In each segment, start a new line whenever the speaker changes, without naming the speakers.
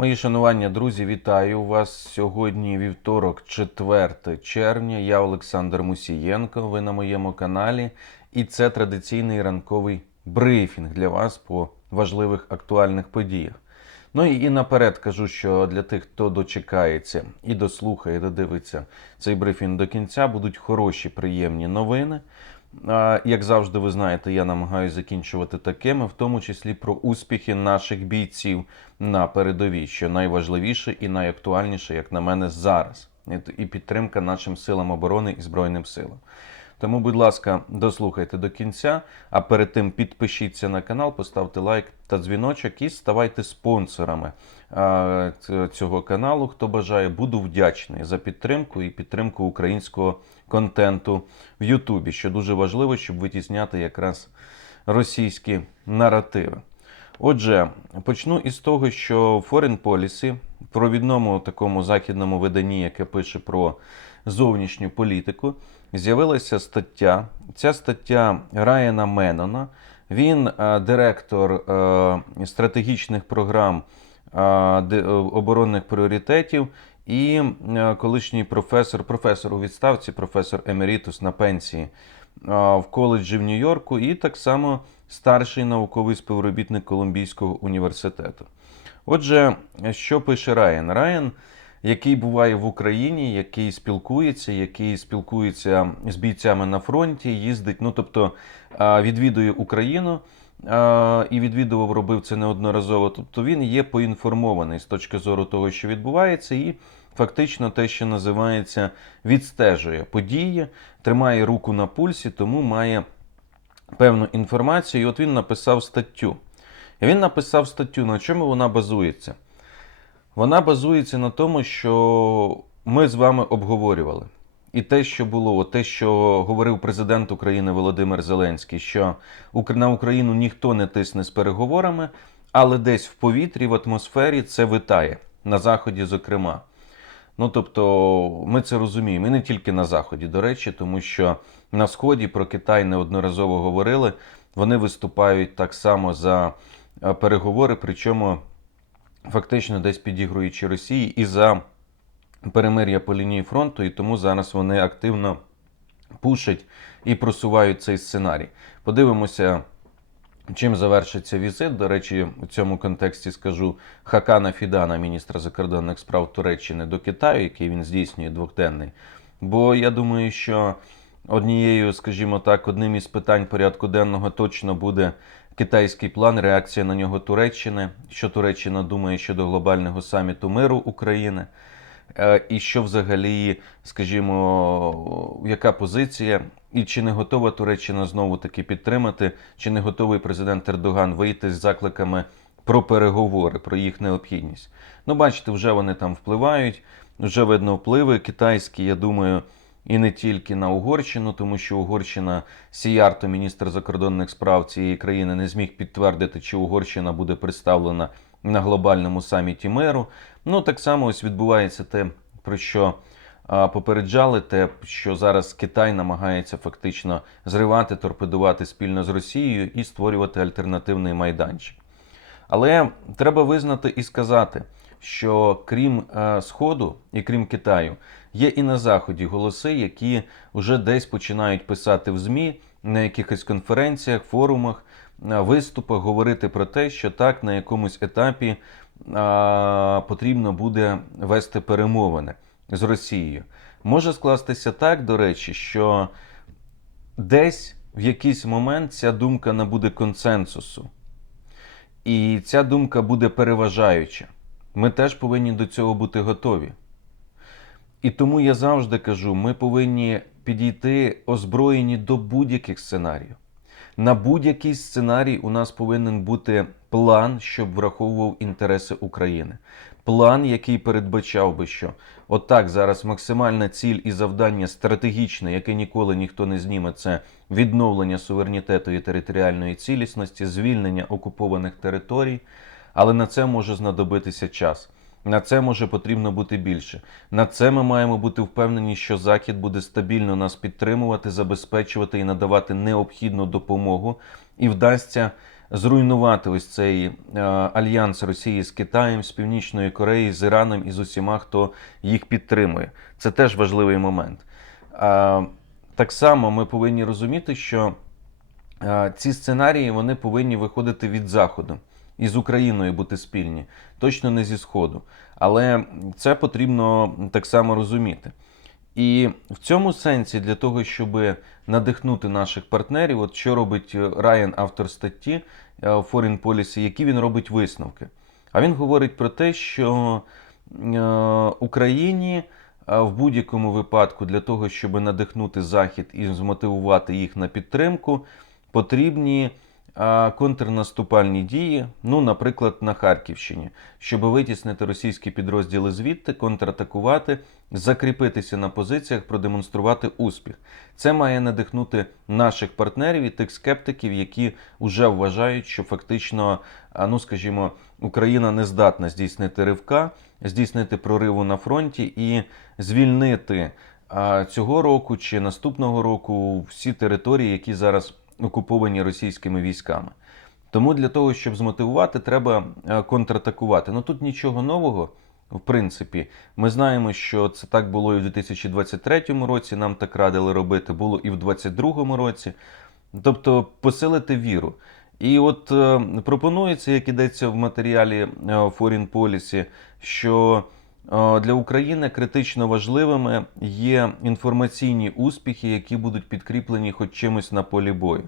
Мої шанування, друзі, вітаю вас. Сьогодні вівторок, 4 червня. Я Олександр Мусієнко. Ви на моєму каналі. І це традиційний ранковий брифінг для вас по важливих актуальних подіях. Ну і, наперед кажу, що для тих, хто дочекається і дослухає, додивиться цей брифінг до кінця, будуть хороші, приємні новини. Як завжди, ви знаєте, я намагаюся закінчувати такими, в тому числі про успіхи наших бійців на передовій, що найважливіше і найактуальніше, як на мене, зараз. І підтримка нашим силам оборони і Збройним силам. Тому, будь ласка, дослухайте до кінця. А перед тим підпишіться на канал, поставте лайк та дзвіночок і ставайте спонсорами цього каналу. Хто бажає, буду вдячний за підтримку і підтримку українського контенту в Ютубі, що дуже важливо, щоб витісняти якраз російські наративи. Отже, почну із того, що Foreign Policy, провідному такому західному виданні, яке пише про зовнішню політику, з'явилася стаття. Ця стаття Райана Меннона. Він е, директор е, стратегічних програм е, оборонних пріоритетів і е, колишній професор, професор у відставці, професор Емерітус на пенсії е, в коледжі в Нью-Йорку, і так само старший науковий співробітник Колумбійського університету. Отже, що пише Райан? Райан, який буває в Україні, який спілкується, який спілкується з бійцями на фронті, їздить, ну тобто відвідує Україну і відвідував, робив це неодноразово. Тобто він є поінформований з точки зору того, що відбувається, і фактично те, що називається, відстежує події, тримає руку на пульсі, тому має певну інформацію. І от він написав статтю. І він написав статтю, на чому вона базується. Вона базується на тому, що ми з вами обговорювали. І те, що було, те, що говорив президент України Володимир Зеленський, що на Україну ніхто не тисне з переговорами, але десь в повітрі, в атмосфері це витає, на Заході, зокрема. Ну тобто, ми це розуміємо, і не тільки на Заході, до речі, тому що на Сході про Китай неодноразово говорили. Вони виступають так само за е, переговори, причому фактично десь підігруючи Росії і за перемир'я по лінії фронту, і тому зараз вони активно пушать і просувають цей сценарій. Подивимося. Чим завершиться візит? До речі, у цьому контексті скажу Хакана Фідана, міністра закордонних справ Туреччини до Китаю, який він здійснює двохденний. Бо я думаю, що однією, скажімо так, одним із питань порядку денного точно буде китайський план, реакція на нього Туреччини, що Туреччина думає щодо глобального саміту миру України. Е, І що взагалі, скажімо, яка позиція, і чи не готова Туреччина знову таки підтримати, чи не готовий президент Ердоган вийти з закликами про переговори, про їх необхідність? Ну, бачите, вже вони там впливають, вже видно впливи китайські, я думаю, і не тільки на Угорщину, тому що Угорщина Сіярто, міністр закордонних справ цієї країни, не зміг підтвердити, чи Угорщина буде представлена на глобальному саміті миру. Ну, так само ось відбувається те, про що попереджали, те, що зараз Китай намагається фактично зривати, торпедувати спільно з Росією і створювати альтернативний майданчик. Але треба визнати і сказати, що крім е, Сходу і крім Китаю, є і на Заході голоси, які вже десь починають писати в ЗМІ на якихось конференціях, форумах, виступах, говорити про те, що так на якомусь етапі потрібно буде вести перемовини з Росією. Може скластися так, до речі, що десь в якийсь момент ця думка набуде консенсусу. І ця думка буде переважаюча. Ми теж повинні до цього бути готові. І тому я завжди кажу: ми повинні підійти озброєні до будь-яких сценаріїв. На будь-який сценарій у нас повинен бути план, щоб враховував інтереси України. План, який передбачав би, що отак зараз максимальна ціль і завдання стратегічне, яке ніколи ніхто не зніме, це відновлення суверенітету і територіальної цілісності, звільнення окупованих територій. Але на це може знадобитися час. На це може потрібно бути більше. На це ми маємо бути впевнені, що Захід буде стабільно нас підтримувати, забезпечувати і надавати необхідну допомогу, і вдасться зруйнувати ось цей е, альянс Росії з Китаєм, з Північною Кореєю, з Іраном і з усіма, хто їх підтримує. Це теж важливий момент. Так само ми повинні розуміти, що ці сценарії вони повинні виходити від Заходу і з Україною бути спільні, точно не зі Сходу. Але це потрібно так само розуміти. І в цьому сенсі, для того, щоб надихнути наших партнерів, от що робить е, Райан, автор статті е, Foreign Policy, які він робить висновки. А він говорить про те, що е, Україні в будь-якому випадку для того, щоб надихнути Захід і змотивувати їх на підтримку, потрібні контрнаступальні дії, ну, наприклад, на Харківщині, щоб витіснити російські підрозділи звідти, контратакувати, закріпитися на позиціях, продемонструвати успіх. Це має надихнути наших партнерів і тих скептиків, які вже вважають, що фактично, ну скажімо, Україна не здатна здійснити ривка, здійснити прориву на фронті і звільнити цього року чи наступного року всі території, які зараз окуповані російськими військами. Тому для того, щоб змотивувати, треба е, контратакувати. Ну тут нічого нового. В принципі, ми знаємо, що це так було і в 2023 році. Нам так радили робити, було і в 2022 році. Тобто посилити віру. І от е, пропонується, як ідеться в матеріалі е, Foreign Policy, що для України критично важливими є інформаційні успіхи, які будуть підкріплені хоч чимось на полі бою.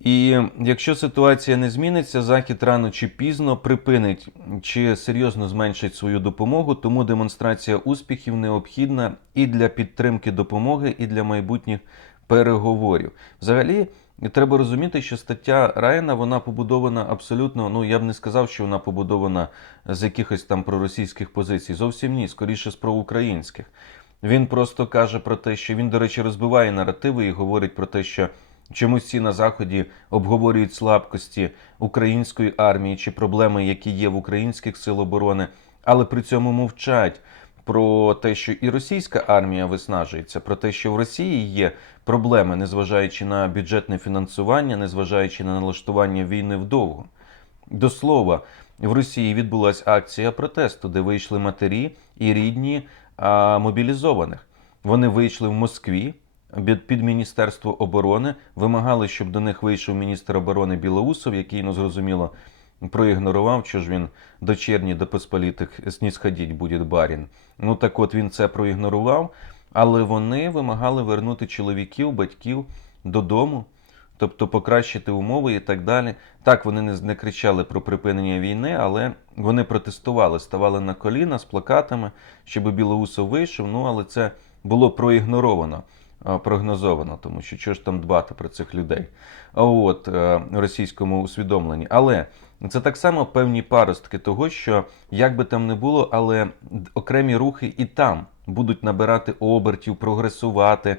І якщо ситуація не зміниться, Захід рано чи пізно припинить чи серйозно зменшить свою допомогу, тому демонстрація успіхів необхідна і для підтримки допомоги, і для майбутніх переговорів. Взагалі, треба розуміти, що стаття Райана вона побудована абсолютно. Ну я б не сказав, що вона побудована з якихось там проросійських позицій. Зовсім ні, скоріше з проукраїнських. Він просто каже про те, що він, до речі, розбиває наративи і говорить про те, що. Чомусь всі на заході обговорюють слабкості української армії чи проблеми, які є в українських сил оборони, але при цьому мовчать про те, що і російська армія виснажується, про те, що в Росії є проблеми, незважаючи на бюджетне фінансування, незважаючи на налаштування війни вдовго. До слова, в Росії відбулася акція протесту, де вийшли матері і рідні а, мобілізованих. Вони вийшли в Москві під, Міністерство оборони, вимагали, щоб до них вийшов міністр оборони Білоусов, який, ну зрозуміло, проігнорував, що ж він до черні до посполітих снісходіть буде барін. Ну так от він це проігнорував, але вони вимагали вернути чоловіків, батьків додому. Тобто покращити умови і так далі. Так, вони не, не кричали про припинення війни, але вони протестували, ставали на коліна з плакатами, щоб Білоусов вийшов. Ну, але це було проігноровано, прогнозовано, тому що чого ж там дбати про цих людей А от е, російському усвідомленні. Але це так само певні паростки того, що як би там не було, але окремі рухи і там будуть набирати обертів, прогресувати.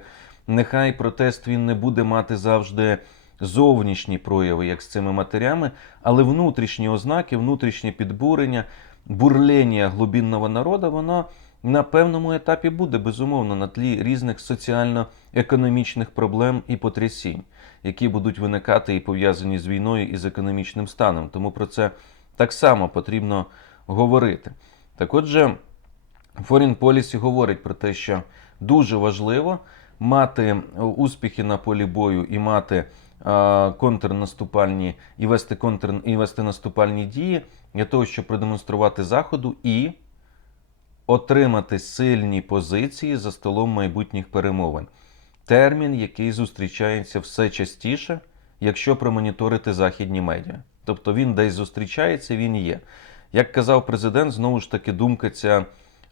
Нехай протест він не буде мати завжди зовнішні прояви, як з цими матерями, але внутрішні ознаки, внутрішнє підбурення, бурлення глубинного народу, воно на певному етапі буде безумовно на тлі різних соціально-економічних проблем і потрясінь, які будуть виникати і пов'язані з війною і з економічним станом. Тому про це так само потрібно говорити. Так отже, Foreign Policy говорить про те, що дуже важливо мати успіхи на полі бою і мати контрнаступальні і вести контр і вести наступальні дії для того, щоб продемонструвати заходу і отримати сильні позиції за столом майбутніх перемовин. Термін, який зустрічається все частіше, якщо промоніторити західні медіа. Тобто він десь зустрічається, він є. Як казав президент, знову ж таки, думка ця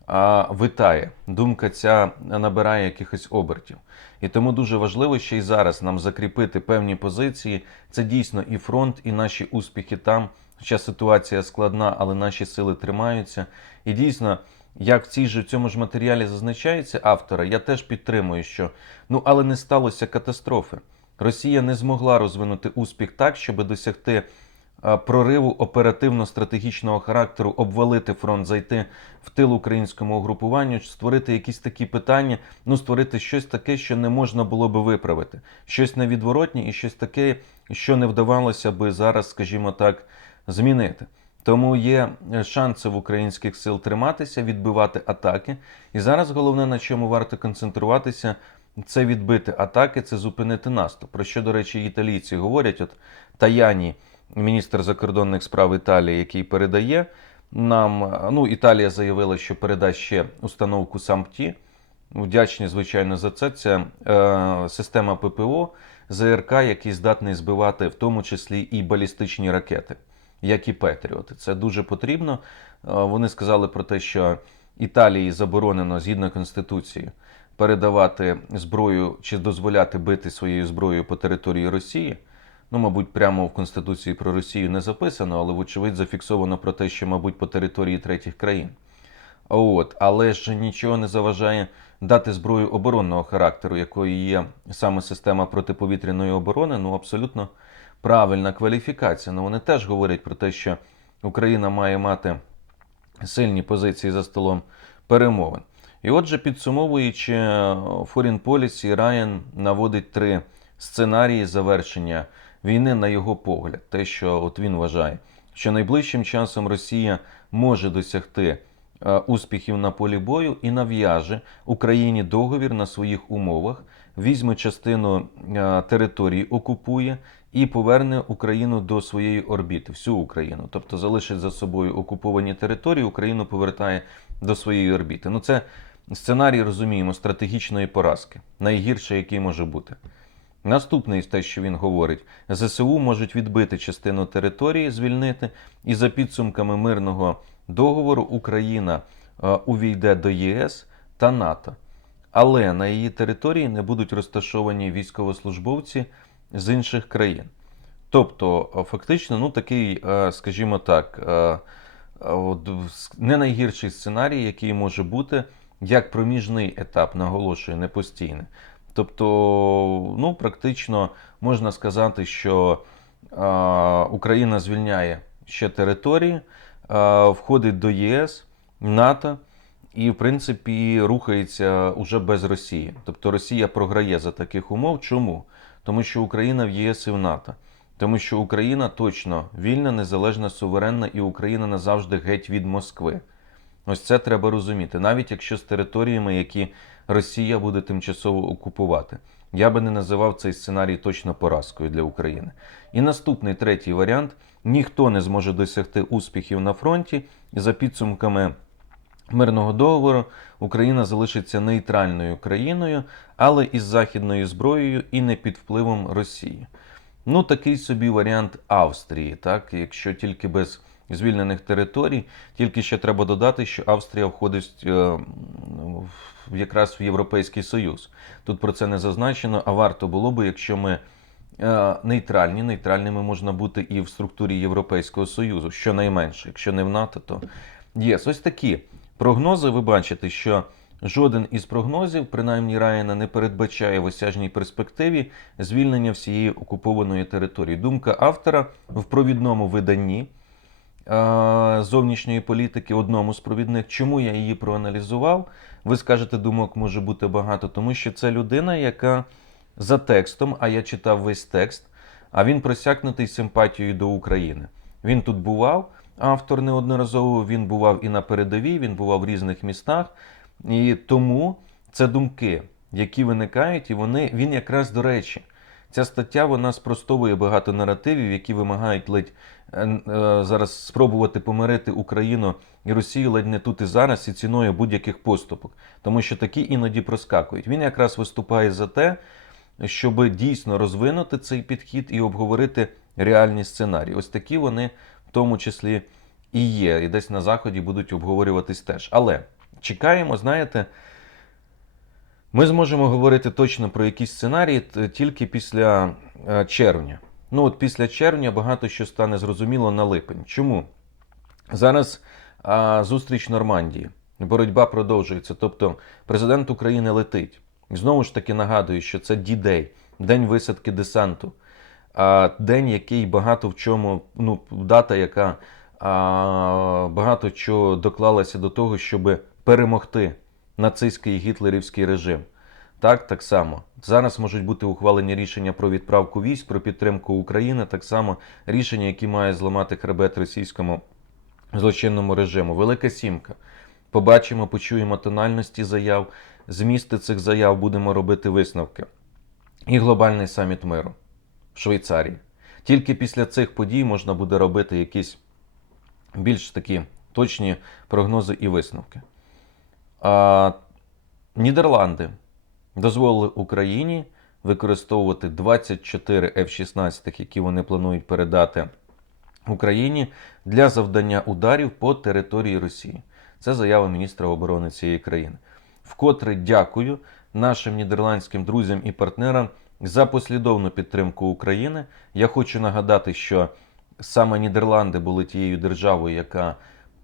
а, витає, думка ця набирає якихось обертів. І тому дуже важливо ще й зараз нам закріпити певні позиції. Це дійсно і фронт, і наші успіхи там. Хоча ситуація складна, але наші сили тримаються. І дійсно, як в цій же в цьому ж матеріалі зазначається автора, я теж підтримую, що ну але не сталося катастрофи. Росія не змогла розвинути успіх так, щоб досягти е, прориву оперативно-стратегічного характеру обвалити фронт, зайти в тил українському угрупуванню, створити якісь такі питання, ну створити щось таке, що не можна було би виправити, щось невідворотнє і щось таке, що не вдавалося би зараз, скажімо так, змінити. Тому є е, шанси в українських сил триматися, відбивати атаки. І зараз головне, на чому варто концентруватися, це відбити атаки, це зупинити наступ. Про що, до речі, італійці говорять, от Таяні, міністр закордонних справ Італії, який передає нам. е, Ну, Італія заявила, що передасть ще установку САМПТІ. Вдячні, звичайно, за це. Це е, система ППО ЗРК, який здатний збивати в тому числі і балістичні ракети, як і Петріоти. Це дуже потрібно. Е, вони сказали про те, що Італії заборонено згідно Конституції передавати зброю чи дозволяти бити своєю зброєю по території Росії. Ну, мабуть, прямо в Конституції про Росію не записано, але вочевидь зафіксовано про те, що, мабуть, по території третіх країн. От, але ж нічого не заважає дати зброю оборонного характеру, якою є саме система протиповітряної оборони. Ну, абсолютно правильна кваліфікація. Ну, вони теж говорять про те, що Україна має мати сильні позиції за столом перемовин. І отже, підсумовуючи Foreign Policy, Райан наводить три сценарії завершення війни на його погляд. Те, що от він вважає, що найближчим часом Росія може досягти е, успіхів на полі бою і нав'яже Україні договір на своїх умовах, візьме частину е, території, окупує і поверне Україну до своєї орбіти, всю Україну. Тобто залишить за собою окуповані території, Україну повертає до своєї орбіти. Ну це сценарій, розуміємо, стратегічної поразки, найгірший, який може бути. Наступний те, що він говорить, ЗСУ можуть відбити частину території, звільнити, і за підсумками мирного договору Україна е, увійде до ЄС та НАТО. Але на її території не будуть розташовані військовослужбовці з інших країн. Тобто, е, фактично, ну такий, е, скажімо так, е, не найгірший сценарій, який може бути, як проміжний етап, наголошую, не постійний. Тобто, ну, практично можна сказати, що Україна звільняє ще території, входить до ЄС, НАТО і, в принципі, рухається уже без Росії. Тобто Росія програє за таких умов. Чому? Тому що Україна в ЄС і в НАТО. Тому що Україна точно вільна, незалежна, суверенна, і Україна назавжди геть від Москви. Ось це треба розуміти, навіть якщо з територіями, які Росія буде тимчасово окупувати. Я би не називав цей сценарій точно поразкою для України. І наступний третій варіант: ніхто не зможе досягти успіхів на фронті, за підсумками мирного договору Україна залишиться нейтральною країною, але із західною зброєю і не під впливом Росії. Ну, такий собі варіант Австрії, так, якщо тільки без звільнених територій, тільки ще треба додати, що Австрія входить е, якраз в Європейський Союз. Тут про це не зазначено, а варто було би, якщо ми е, нейтральні, нейтральними можна бути і в структурі Європейського Союзу, щонайменше, якщо не в НАТО, то єс. Ось такі прогнози. Ви бачите, що жоден із прогнозів, принаймні Райана, не передбачає в осяжній перспективі звільнення всієї окупованої території. Думка автора в провідному виданні зовнішньої політики, одному з провідних. Чому я її проаналізував? Ви скажете, думок може бути багато, тому що це людина, яка за текстом, а я читав весь текст, а він просякнутий симпатією до України. Він тут бував, автор неодноразово, він бував і на передовій, він бував в різних містах. І тому це думки, які виникають, і вони, він якраз до речі, ця стаття вона спростовує багато наративів, які вимагають ледь е, е, зараз спробувати помирити Україну і Росію ледь не тут і зараз і ціною будь-яких поступок, тому що такі іноді проскакують. Він якраз виступає за те, щоб дійсно розвинути цей підхід і обговорити реальні сценарії. Ось такі вони в тому числі і є, і десь на заході будуть обговорюватись теж. Але чекаємо, знаєте. Ми зможемо говорити точно про якісь сценарії тільки після е, червня. Ну от після червня багато що стане зрозуміло на липень. Чому? Зараз а, зустріч Нормандії. Боротьба продовжується. Тобто президент України летить. Знову ж таки нагадую, що це D-Day, день висадки десанту день, який багато в чому, ну, дата, яка багато чого доклалася до того, щоб перемогти нацистський і гітлерівський режим. Так, так само. Зараз можуть бути ухвалені рішення про відправку військ, про підтримку України, так само рішення, які мають зламати хребет російському злочинному режиму. Велика сімка. Побачимо, почуємо тональності заяв, змісти цих заяв будемо робити висновки. І глобальний саміт миру Швейцарії. Тільки після цих подій можна буде робити якісь більш такі точні прогнози і висновки. А, Нідерланди дозволили Україні використовувати 24 F-16, які вони планують передати Україні для завдання ударів по території Росії. Це заява міністра оборони цієї країни. Вкотре дякую нашим нідерландським друзям і партнерам за послідовну підтримку України. Я хочу нагадати, що саме Нідерланди були тією державою, яка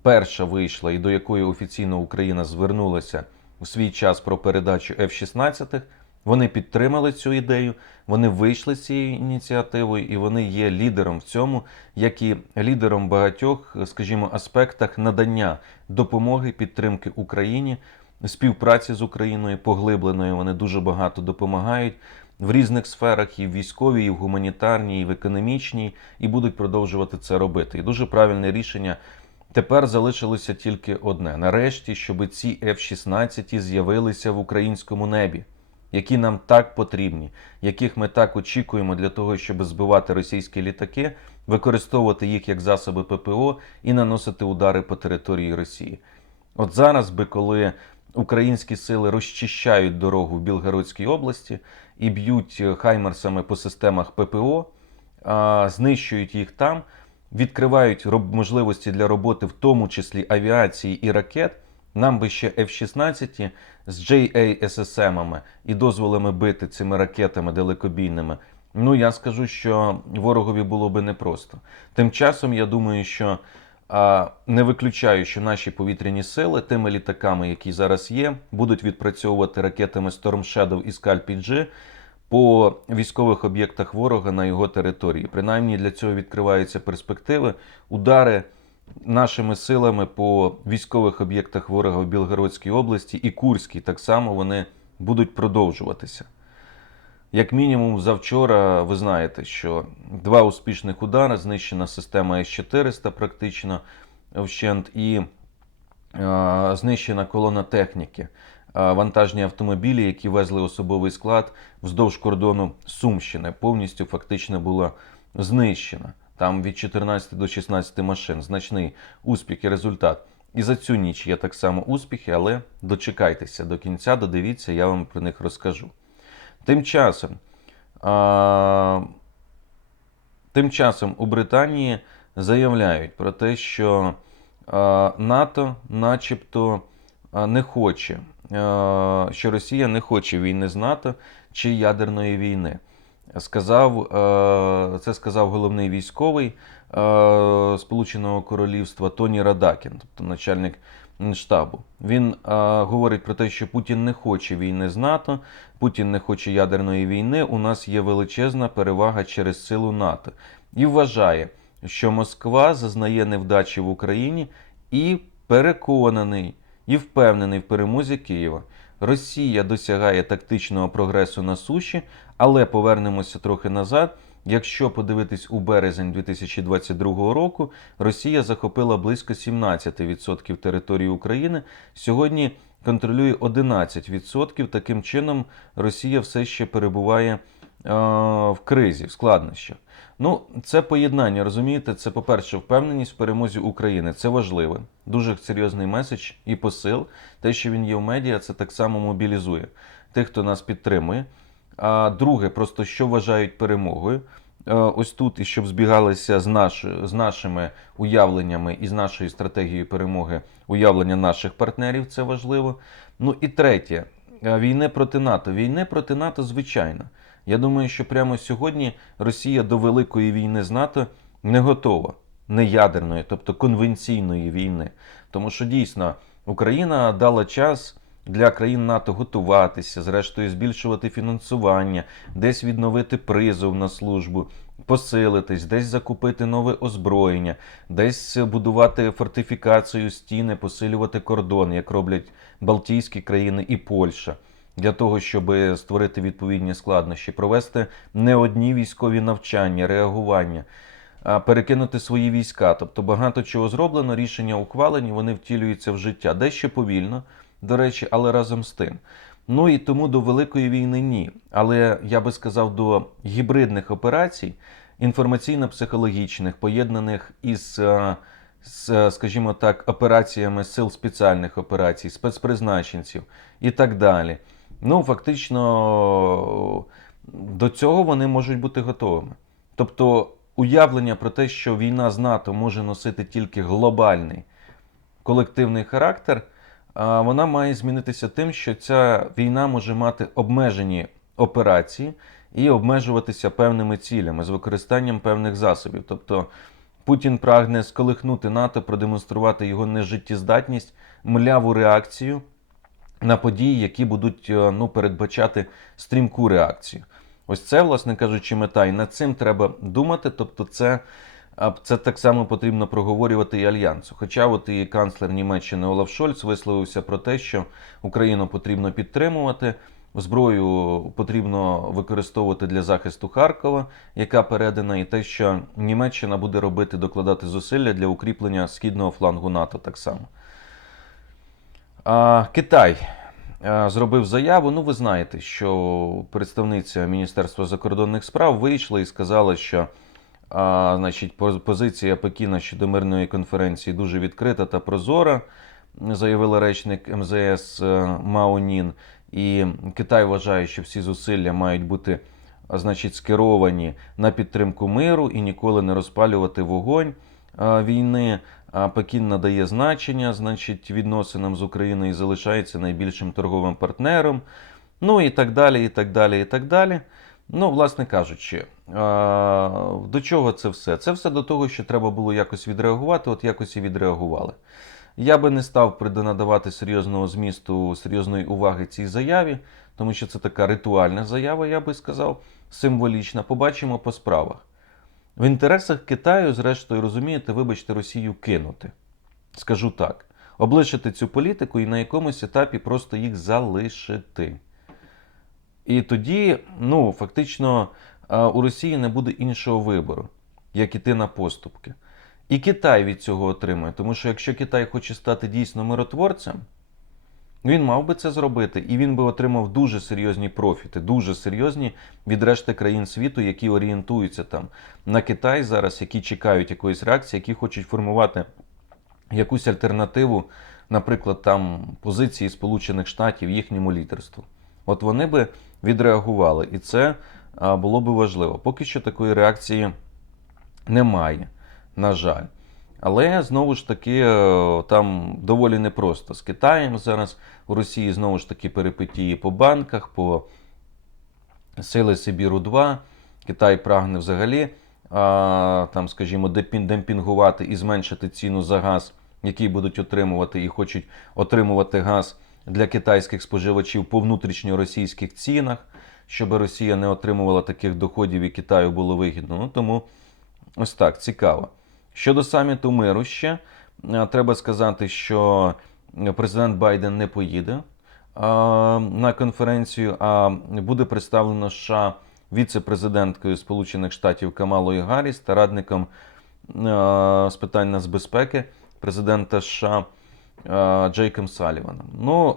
перша вийшла і до якої офіційно Україна звернулася у свій час про передачу F-16. Вони підтримали цю ідею, вони вийшли з цією ініціативою, і вони є лідером в цьому, як і лідером багатьох, скажімо, аспектах надання допомоги підтримки Україні, співпраці з Україною поглибленою. Вони дуже багато допомагають в різних сферах, і в військовій, і в гуманітарній, і в економічній, і будуть продовжувати це робити. І дуже правильне рішення. Тепер залишилося тільки одне: нарешті, щоб ці F-16 з'явилися в українському небі, які нам так потрібні, яких ми так очікуємо для того, щоб збивати російські літаки, використовувати їх як засоби ППО і наносити удари по території Росії. От зараз би, коли українські сили розчищають дорогу в Білгородській області і б'ють хаймерсами по системах ППО, знищують їх там, відкривають можливості для роботи, в тому числі авіації і ракет. Нам би ще F-16 з JASSM і дозволами бити цими ракетами далекобійними. Ну я скажу, що ворогові було би непросто. Тим часом я думаю, що не виключаю, що наші повітряні сили тими літаками, які зараз є, будуть відпрацьовувати ракетами Storm Shadow і Scalp-G по військових об'єктах ворога на його території. Принаймні для цього відкриваються перспективи. Удари нашими силами по військових об'єктах ворога в Білгородській області і Курській так само вони будуть продовжуватися. Як мінімум, завчора ви знаєте, що два успішних удари, знищена система С-400 практично вщент, і е, знищена колона техніки. Е, Вантажні автомобілі, які везли особовий склад вздовж кордону Сумщини, повністю фактично була знищена. Там від 14 до 16 машин. Значний успіх і результат. І за цю ніч є так само успіхи, але дочекайтеся до кінця, додивіться, я вам про них розкажу. Тим часом, а, тим часом у Британії заявляють про те, що а, НАТО начебто а, не хоче, а, що Росія не хоче війни з НАТО чи ядерної війни. Сказав, е, це сказав головний військовий е, Сполученого Королівства Тоні Радакін, тобто начальник штабу. Він е, говорить про те, що Путін не хоче війни з НАТО, Путін не хоче ядерної війни. У нас є величезна перевага через силу НАТО і вважає, що Москва зазнає невдачі в Україні і переконаний і впевнений в перемозі Києва. Росія досягає тактичного прогресу на суші, але повернемося трохи назад. Якщо подивитись у березень 2022 року, Росія захопила близько 17% території України. Сьогодні контролює 11%. Таким чином, Росія все ще перебуває е, в кризі, в складнощах. Ну, це поєднання, розумієте? Це, по-перше, впевненість в перемозі України. Це важливо. Дуже серйозний меседж і посил. Те, що він є в медіа, це так само мобілізує тих, хто нас підтримує. А друге, просто що вважають перемогою. Е, Ось тут, і щоб збігалися з, наш, з нашими уявленнями і з нашою стратегією перемоги уявлення наших партнерів, це важливо. Ну і третє, е, війни проти НАТО. Війни проти НАТО, звичайно. Я думаю, що прямо сьогодні Росія до великої війни з НАТО не готова, не ядерної, тобто конвенційної війни. Тому що дійсно Україна дала час для країн НАТО готуватися, зрештою збільшувати фінансування, десь відновити призов на службу. посилитись, десь закупити нове озброєння, десь будувати фортифікацію, стіни, посилювати кордон, як роблять Балтійські країни і Польща, для того, щоб створити відповідні складнощі, провести не одні військові навчання, реагування, а перекинути свої війська. Тобто багато чого зроблено, рішення ухвалені, вони втілюються в життя. Дещо повільно, до речі, але разом з тим. Ну і тому до великої війни ні. Але я би сказав, до гібридних операцій, інформаційно-психологічних, поєднаних із, е, з, скажімо так, операціями сил спеціальних операцій, спецпризначенців і так далі. Ну, фактично, до цього вони можуть бути готовими. Тобто, уявлення про те, що війна з НАТО може носити тільки глобальний колективний характер, вона має змінитися тим, що ця війна може мати обмежені операції і обмежуватися певними цілями з використанням певних засобів. Тобто Путін прагне сколихнути НАТО, продемонструвати його нежиттєздатність, мляву реакцію на події, які будуть е, ну, передбачати стрімку реакцію. Ось це, власне кажучи, мета. І над цим треба думати. Тобто, це, а, це так само потрібно проговорювати і альянсу. Хоча, от і канцлер Німеччини Олаф Шольц висловився про те, що Україну потрібно підтримувати. Зброю потрібно використовувати для захисту Харкова, яка передана, і те, що Німеччина буде робити, докладати зусилля для укріплення східного флангу НАТО так само. А, Китай а, зробив заяву. Ну, ви знаєте, що представниця Міністерства закордонних справ вийшла і сказала, що а, значить, поз- позиція Пекіна щодо мирної конференції дуже відкрита та прозора, заявила речник МЗС е, Мао Нін. І Китай вважає, що всі зусилля мають бути значить, скеровані на підтримку миру і ніколи не розпалювати вогонь а, війни. А Пекін надає значення, значить, відносинам з Україною і залишається найбільшим торговим партнером. Ну і так далі, і так далі, і так далі. Ну, власне кажучи, до чого це все? Це все до того, що треба було якось відреагувати, от якось і відреагували. Я би не став надавати серйозного змісту, серйозної уваги цій заяві, тому що це така ритуальна заява, я би сказав, символічна. Побачимо по справах. В інтересах Китаю, зрештою, розумієте, вибачте, Росію кинути. Скажу так. Облишити цю політику і на якомусь етапі просто їх залишити. І тоді, ну, фактично, у Росії не буде іншого вибору, як іти на поступки. І Китай від цього отримує. Тому що якщо Китай хоче стати дійсно миротворцем, він мав би це зробити, і він би отримав дуже серйозні профіти, дуже серйозні від решти країн світу, які орієнтуються там на Китай зараз, які чекають якоїсь реакції, які хочуть формувати якусь альтернативу, наприклад, там позиції Сполучених Штатів їхньому лідерству. От вони би відреагували, і це було би важливо. Поки що такої реакції немає, на жаль. Але знову ж таки, е, там доволі непросто з Китаєм зараз. У Росії знову ж таки перипетії по банках, по сили Сибіру 2. Китай прагне взагалі, а, там, скажімо, демпінгувати і зменшити ціну за газ, який будуть отримувати, і хочуть отримувати газ для китайських споживачів по внутрішньоросійських цінах, щоб Росія не отримувала таких доходів і Китаю було вигідно. Ну тому ось так цікаво. Щодо саміту миру ще е, треба сказати, що президент Байден не поїде е, на конференцію, а буде представлено США віце-президенткою Сполучених Штатів Камалою Гарріс та радником е, з питань нацбезпеки президента США Джейком Саліваном. Ну,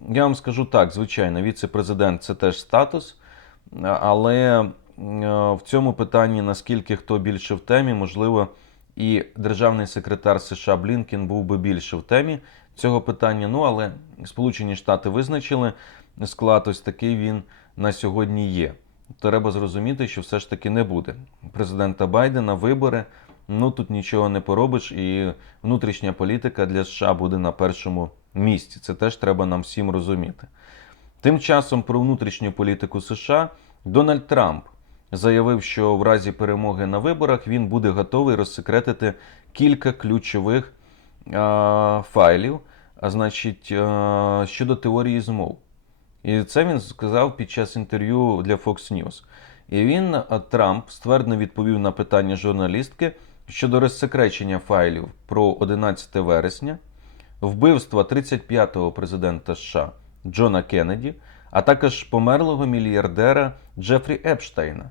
я вам скажу так: звичайно, віце-президент це теж статус, е, але е, в цьому питанні наскільки хто більше в темі, можливо, і державний секретар США Блінкен був би більше в темі цього питання. Ну, але Сполучені Штати визначили склад, ось такий він на сьогодні є. Треба зрозуміти, що все ж таки не буде президента Байдена, вибори. Ну тут нічого не поробиш, і внутрішня політика для США буде на першому місці. Це теж треба нам всім розуміти. Тим часом про внутрішню політику США Дональд Трамп заявив, що в разі перемоги на виборах він буде готовий розсекретити кілька ключових а, файлів, а значить, а, щодо теорії змов. І це він сказав під час інтерв'ю для Fox News. І він е, Трамп ствердно відповів на питання журналістки щодо розсекречення файлів про 11 вересня, вбивства 35-го президента США Джона Кеннеді, а також померлого мільярдера Джефрі Епштейна.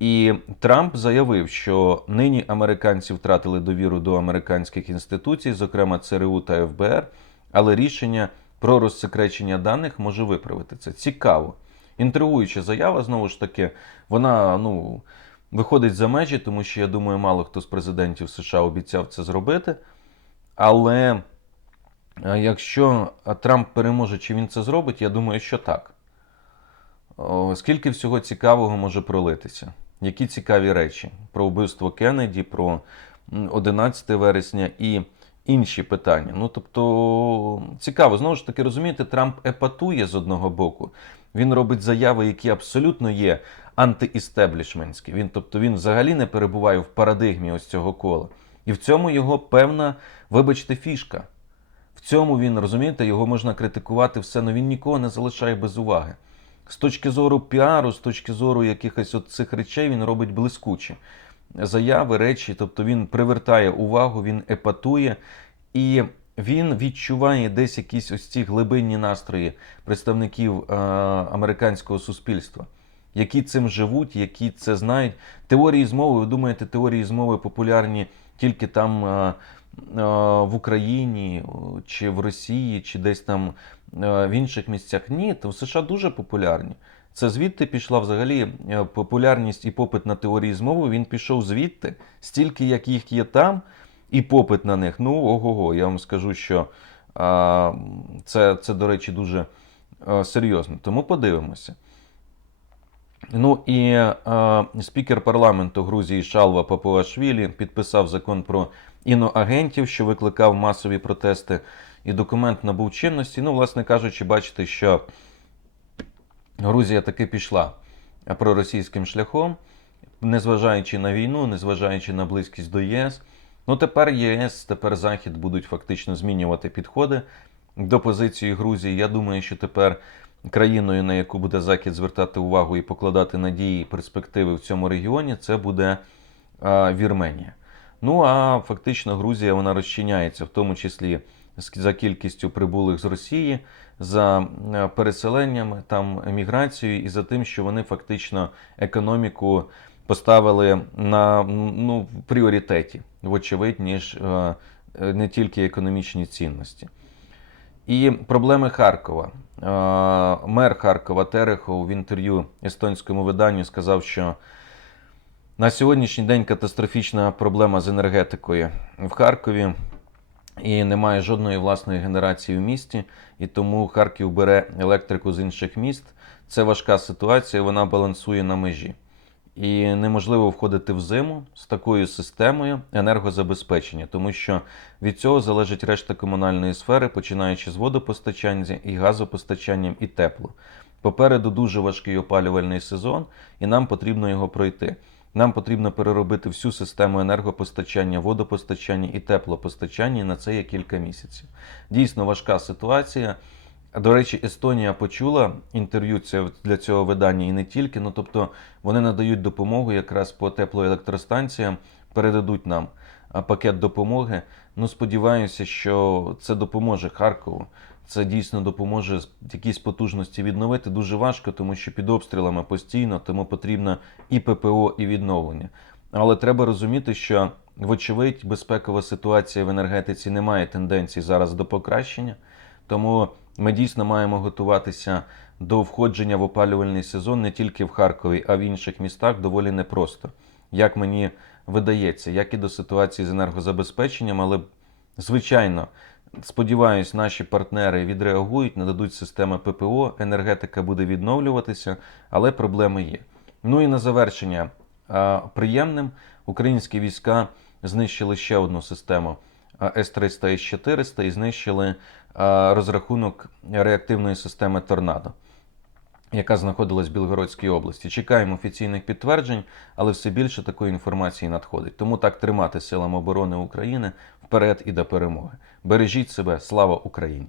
І Трамп заявив, що нині американці втратили довіру до американських інституцій, зокрема ЦРУ та ФБР, але рішення про розсекречення даних може виправити це. Цікаво. Інтригуюча заява, знову ж таки, вона ну, виходить за межі, тому що я думаю, мало хто з президентів США обіцяв це зробити. Але якщо Трамп переможе, чи він це зробить, я думаю, що так. Скільки всього цікавого може пролитися? Які цікаві речі про вбивство Кеннеді, про 11 вересня і інші питання. Ну тобто цікаво, знову ж таки, розумієте, Трамп епатує з одного боку. Він робить заяви, які абсолютно є антиістеблішментські. Він, тобто, він взагалі не перебуває в парадигмі ось цього кола. І в цьому його певна, вибачте, фішка. Цьому він, розумієте, його можна критикувати все, але він нікого не залишає без уваги. З точки зору піару, з точки зору якихось от цих речей, він робить блискучі заяви, речі, тобто він привертає увагу, він епатує і він відчуває десь якісь ось ці глибинні настрої представників е, американського суспільства, які цим живуть, які це знають. Теорії змови, ви думаєте, теорії змови популярні тільки там. Е, е, в Україні чи в Росії, чи десь там е, в інших місцях. Ні, то в США дуже популярні. Це звідти пішла взагалі е, популярність і попит на теорії змови. Він пішов звідти, стільки як їх є там, і попит на них. Ну, ого-го, я вам скажу, що а, це, це, до речі, дуже а, серйозно. Тому подивимося. Ну і е, спікер парламенту Грузії Шалва Папуашвілі підписав закон про іноагентів, що викликав масові протести, і документ набув чинності. Ну, власне кажучи, бачите, що Грузія таки пішла проросійським шляхом, незважаючи на війну, незважаючи на близькість до ЄС. Ну тепер ЄС, тепер Захід будуть фактично змінювати підходи до позиції Грузії. Я думаю, що тепер країною, на яку буде Захід звертати увагу і покладати надії і перспективи в цьому регіоні, це буде а, Вірменія. Ну а фактично Грузія вона розчиняється, в тому числі за кількістю прибулих з Росії, за е, переселеннями, там еміграцією і за тим, що вони фактично економіку поставили на ну, в пріоритеті, вочевидь, ніж е, е, не тільки економічні цінності. І проблеми Харкова. Мер Харкова Терехов в інтерв'ю естонському виданню сказав, що на сьогоднішній день катастрофічна проблема з енергетикою в Харкові. І немає жодної власної генерації в місті, і тому Харків бере електрику з інших міст. Це важка ситуація, вона балансує на межі. І неможливо входити в зиму з такою системою енергозабезпечення, тому що від цього залежить решта комунальної сфери, починаючи з водопостачання і газопостачанням і тепло. Попереду дуже важкий опалювальний сезон, і нам потрібно його пройти. Нам потрібно переробити всю систему енергопостачання, водопостачання і теплопостачання. і На це є кілька місяців. Дійсно важка ситуація. До речі, Естонія почула інтерв'ю це для цього видання і не тільки. Ну тобто вони надають допомогу якраз по теплоелектростанціям, передадуть нам пакет допомоги. Ну сподіваюся, що це допоможе Харкову. Це дійсно допоможе якісь потужності відновити. Дуже важко, тому що під обстрілами постійно, тому потрібно і ППО, і відновлення. Але треба розуміти, що вочевидь безпекова ситуація в енергетиці не має тенденцій зараз до покращення. Тому ми дійсно маємо готуватися до входження в опалювальний сезон не тільки в Харкові, а в інших містах доволі непросто. Як мені видається, як і до ситуації з енергозабезпеченням, але звичайно. Сподіваюсь, наші партнери відреагують, нададуть системи ППО, енергетика буде відновлюватися, але проблеми є. Ну і на завершення приємним українські війська знищили ще одну систему С-300 і С-400 і знищили розрахунок реактивної системи Торнадо, яка знаходилась в Білгородській області. Чекаємо офіційних підтверджень, але все більше такої інформації надходить. Тому так тримати силам оборони України вперед і до перемоги. Бережіть себе, слава Україні!